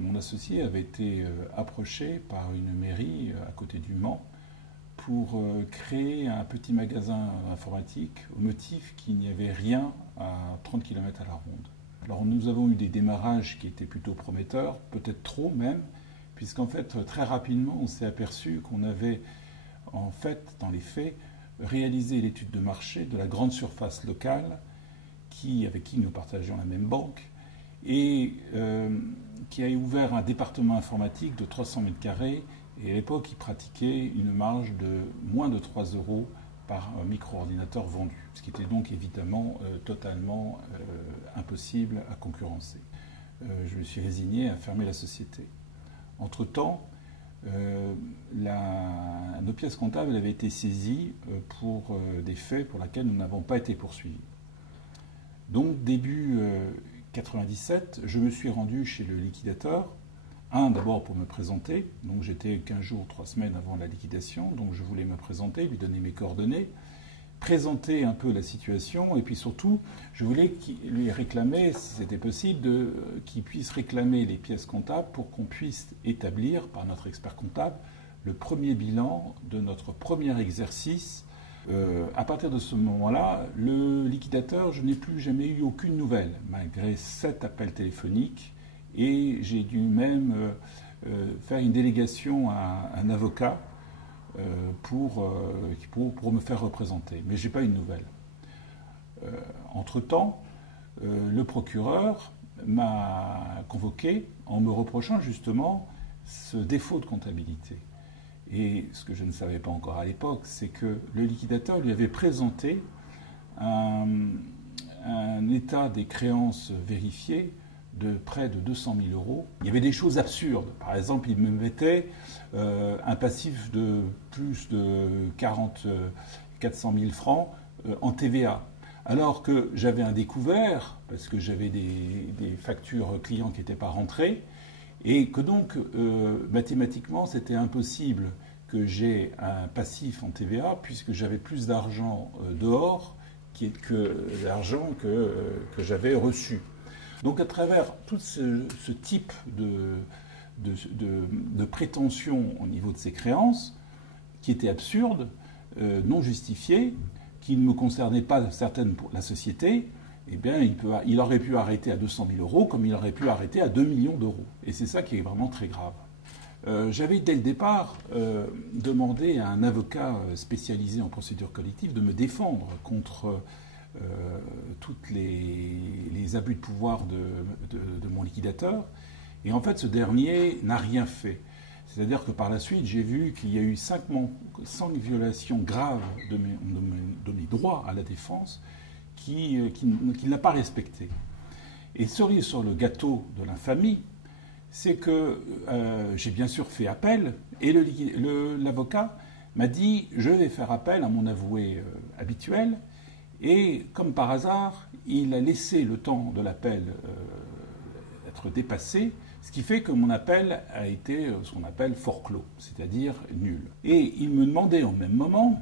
mon associé avait été approché par une mairie à côté du Mans pour créer un petit magasin informatique au motif qu'il n'y avait rien à 30 km à la ronde. Alors nous avons eu des démarrages qui étaient plutôt prometteurs, peut-être trop même, puisqu'en fait très rapidement on s'est aperçu qu'on avait en fait dans les faits réalisé l'étude de marché de la grande surface locale avec qui nous partagions la même banque et qui a ouvert un département informatique de 300 mètres carrés et à l'époque il pratiquait une marge de moins de 3 euros par micro-ordinateur vendu, ce qui était donc évidemment totalement impossible à concurrencer. Je me suis résigné à fermer la société. Entre-temps, nos pièces comptables avaient été saisies pour des faits pour lesquels nous n'avons pas été poursuivis. Donc début 97, je me suis rendu chez le liquidateur, d'abord pour me présenter, donc j'étais 15 jours, 3 semaines avant la liquidation, donc je voulais me présenter, lui donner mes coordonnées, présenter un peu la situation, et puis surtout, je voulais lui réclamer, si c'était possible, qu'il puisse réclamer les pièces comptables pour qu'on puisse établir, par notre expert comptable, le premier bilan de notre premier exercice. À partir de ce moment-là, le liquidateur, je n'ai plus jamais eu aucune nouvelle, malgré 7 appels téléphoniques, et j'ai dû même faire une délégation à un avocat pour me faire représenter. Mais je n'ai pas eu de nouvelles. Entre-temps, le procureur m'a convoqué en me reprochant justement ce défaut de comptabilité. Et ce que je ne savais pas encore à l'époque, c'est que le liquidateur lui avait présenté un état des créances vérifiées de près de 200 000 euros. Il y avait des choses absurdes. Par exemple, il me mettait un passif de plus de 400 000 francs en TVA. Alors que j'avais un découvert, parce que j'avais des factures clients qui n'étaient pas rentrées, et que donc, mathématiquement, c'était impossible que j'ai un passif en TVA, puisque j'avais plus d'argent dehors que l'argent que j'avais reçu. Donc à travers tout ce type de prétention au niveau de ces créances, qui étaient absurdes, non justifiées, qui ne me concernaient pas certaines pour la société, eh bien, il aurait pu arrêter à 200 000 euros comme il aurait pu arrêter à 2 millions d'euros. Et c'est ça qui est vraiment très grave. J'avais dès le départ demandé à un avocat spécialisé en procédure collective de me défendre contre tous les abus de pouvoir de mon liquidateur. Et en fait, ce dernier n'a rien fait. C'est-à-dire que par la suite, j'ai vu qu'il y a eu 5 violations graves de mes droits à la défense qu'il n'a pas respecté. Et cerise sur le gâteau de l'infamie, c'est que j'ai bien sûr fait appel et l'avocat m'a dit « je vais faire appel à mon avoué habituel ». Et comme par hasard, il a laissé le temps de l'appel être dépassé, ce qui fait que mon appel a été ce qu'on appelle forclos, c'est-à-dire nul. Et il me demandait au même moment,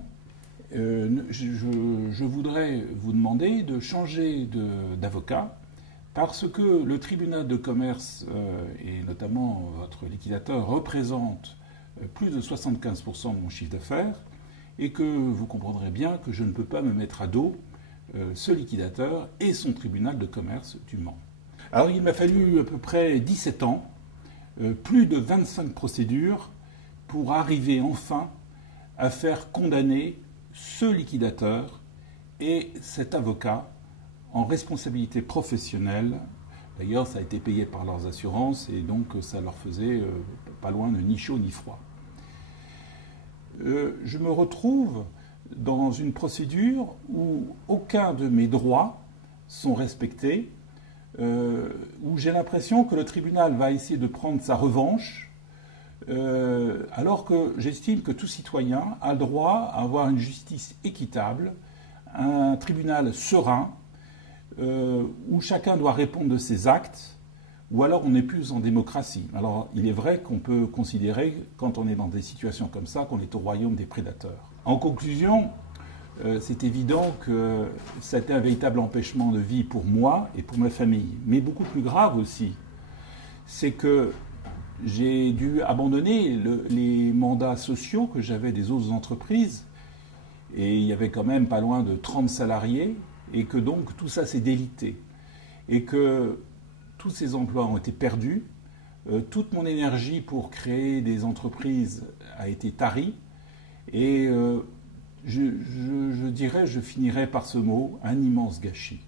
je voudrais vous demander de changer d'avocat, parce que le tribunal de commerce, et notamment votre liquidateur, représente plus de 75% de mon chiffre d'affaires, et que vous comprendrez bien que je ne peux pas me mettre à dos ce liquidateur et son tribunal de commerce du Mans. Alors il m'a fallu à peu près 17 ans, plus de 25 procédures, pour arriver enfin à faire condamner ce liquidateur et cet avocat en responsabilité professionnelle. D'ailleurs, ça a été payé par leurs assurances et donc ça leur faisait pas loin de ni chaud ni froid. Je me retrouve dans une procédure où aucun de mes droits sont respectés, où j'ai l'impression que le tribunal va essayer de prendre sa revanche, alors que j'estime que tout citoyen a le droit à avoir une justice équitable, un tribunal serein, où chacun doit répondre de ses actes, ou alors on n'est plus en démocratie. Alors il est vrai qu'on peut considérer, quand on est dans des situations comme ça, qu'on est au royaume des prédateurs. En conclusion, c'est évident que ça a été un véritable empêchement de vie pour moi et pour ma famille. Mais beaucoup plus grave aussi, c'est que j'ai dû abandonner les mandats sociaux que j'avais des autres entreprises. Et il y avait quand même pas loin de 30 salariés. Et que donc tout ça s'est délité. Et que tous ces emplois ont été perdus. Toute mon énergie pour créer des entreprises a été tarie. Et je dirais, je finirais par ce mot, un immense gâchis.